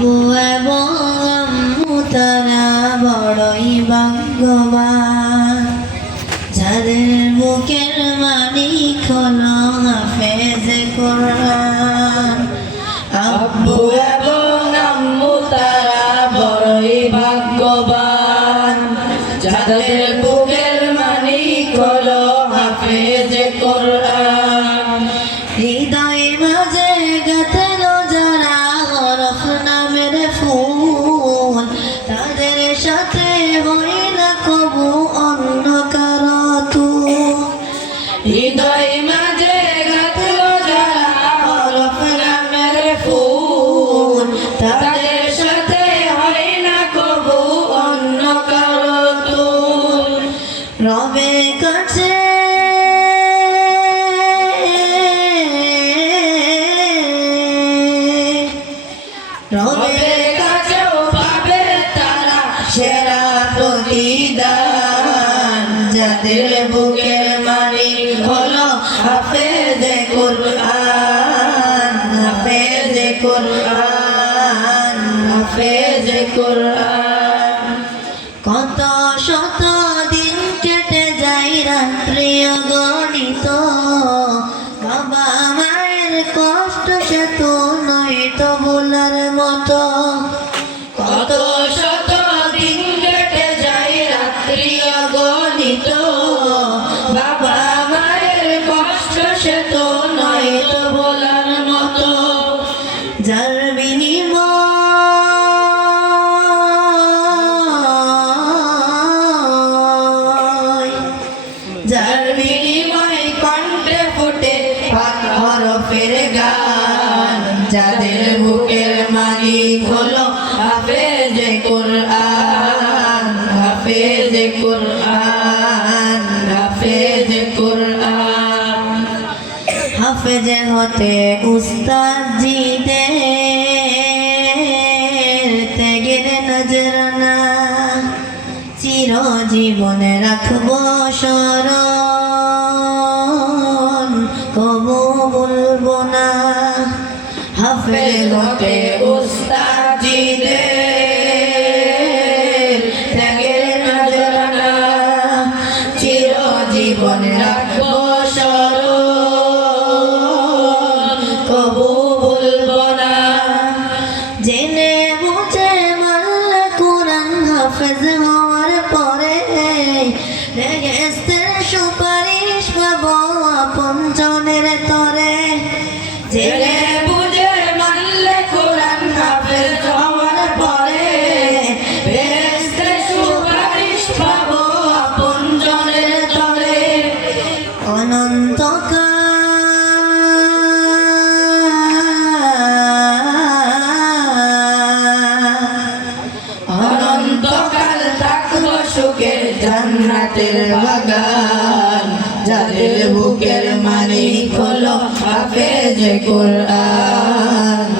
আব্বু এবং আম্মু তারা বড়ই ভাগ্যবান। যাদের বুকের মালিক হলো সাথে হই না কবু অন্য কারও তুল হৃদয় মাঝে গাঁথলো যারা হরফ নামের ফুল তাদের সাথে হয় না কবু অন্য কারও কাছে যাদের বুকের মালিক হলো হাফেজ কোরআন হাফেজ কোরআন হাফেজ কোরআন। কত শত দিন কেটে যায় রাত্রি অগণিত, বাবা মায়ের কষ্ট সে তো নয় তো বলার মতো। যাদের বুকের মালিক হলো হাফেজ কোরআন হাফেজ কোরআন হাফেজ কোরআন। হাফেজে হতে উস্তাদ জিদের ত্যাগের নজরানা। চিরজীবনে রাখব স্মরণ কবু বলব না। হাফেজ হতে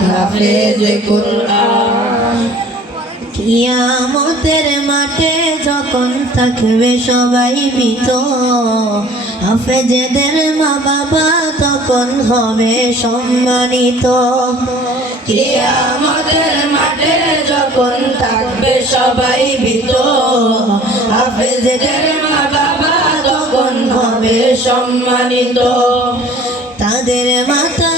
হাফেজ কোরআন কিয়ামতের মাঠে যখন থাকবে সবাই মৃত, হাফেজেদের মা বাবা তখন হবে সম্মানিত। কিয়ামতের মাঠে যখন থাকবে সবাই ভীত হাফেজদের মা বাবা তখন হবে সম্মানিত। তাদের মাতা।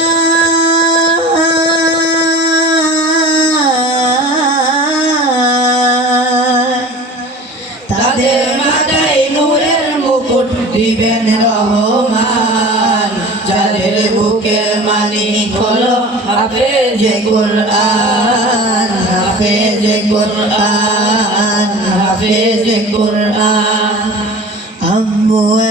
তাদের মাথায় নূরের মুকুট দিবেন রহমান। যাদের বুকের মালিক হলো হাফেজ কোরআন হাফেজ কোরআন হাফেজ কোরআন। আব্বু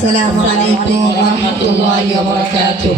അസ്സലാമലൈക്കും വാഹമത്തുള്ളാഹി വബർക്കാത്തു